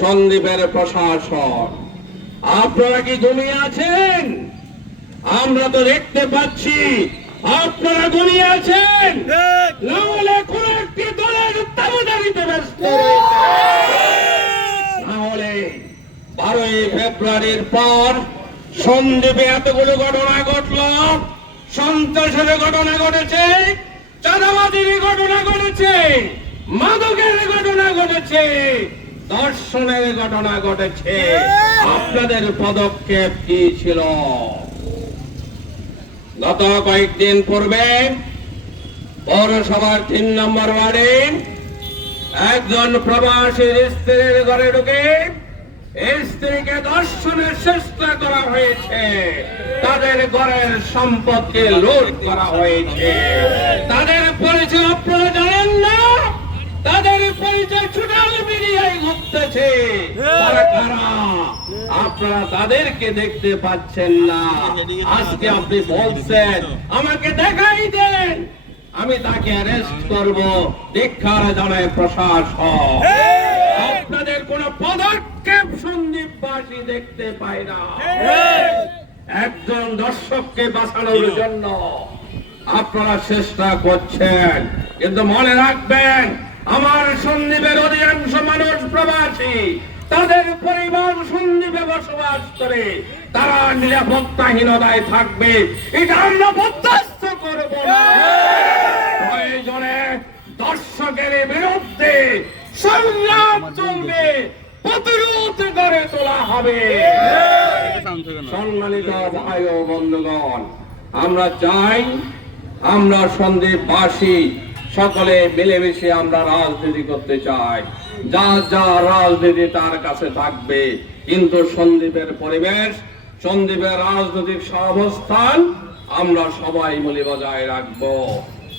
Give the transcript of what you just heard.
সন্দ্বীপের প্রশাসন। আপনারা কি ঘুমিয়ে আছেন? আমরা তো দেখতে পাচ্ছি আপনারা ঘুমিয়ে আছেন, না হলে কোন একটি দলের দাবিতে ব্যস্ত রয়েছে। না হলে 12ই ফেব্রুয়ারির পর সন্দ্বীপে এতগুলো ঘটনা ঘটল, সন্ত্রাসের ঘটনা ঘটেছে, চাঁদাবাজির ঘটনা ঘটেছে, মাদকের ঘটনা ঘটেছে, ধর্ষণের ঘটনা ঘটেছে। আপনাদের পদক্ষেপ কি ছিল? গত কয়েকদিন পূর্বে পৌরসভার 3 নম্বর ওয়ার্ডে একজন প্রবাসীর স্ত্রীর ঘরে ঢুকে স্ত্রীকে ধর্ষণের চেষ্টা করা হয়েছে, তাদের ঘরের সম্পদকে লুট করা হয়েছে। তাদের পরিচয় আপনারা জানেন না, তাদের পরিচয় সোশ্যাল মিডিয়ায় ঘুরতেছে। তারা কারা? আপনারা তাদেরকে দেখতে পাচ্ছেন না। আজকে আপনি বলছেন আমাকে দেখাই দেন, আমি তাকে অ্যারেস্ট করব। ধিক্কার জানায় প্রশাসন। আপনাদের কোন পদক্ষেপ সন্দ্বীপবাসী দেখতে পায় না। একজন দর্শককে বাঁচানোর জন্য আপনারা চেষ্টা করছেন, কিন্তু মনে রাখবেন আমার সন্দ্বীপের অধিকাংশ মানুষ প্রবাসী, তাদের পরিবার সন্দ্বীপে বসবাস করে, তারা নিরাপত্তাহীনতায় থাকবে, এটা আমরা বরদাস্ত করব না। প্রয়োজনে দর্শকের বিরুদ্ধে সংগ্রাম চলবে, প্রতিরোধ করে তোলা হবে। সম্মানিত ভাই ও বন্ধুগণ, আমরা চাই আমরা সন্দ্বীপবাসী সকলে মিলেমিশে আমরা রাজনীতি করতে চাই। যা যা রাজনীতি তার কাছে থাকবে, কিন্তু সন্দ্বীপের পরিবেশ, সন্দ্বীপের রাজনৈতিক সহাবস্থান আমরা সবাই মিলে বজায় রাখবো।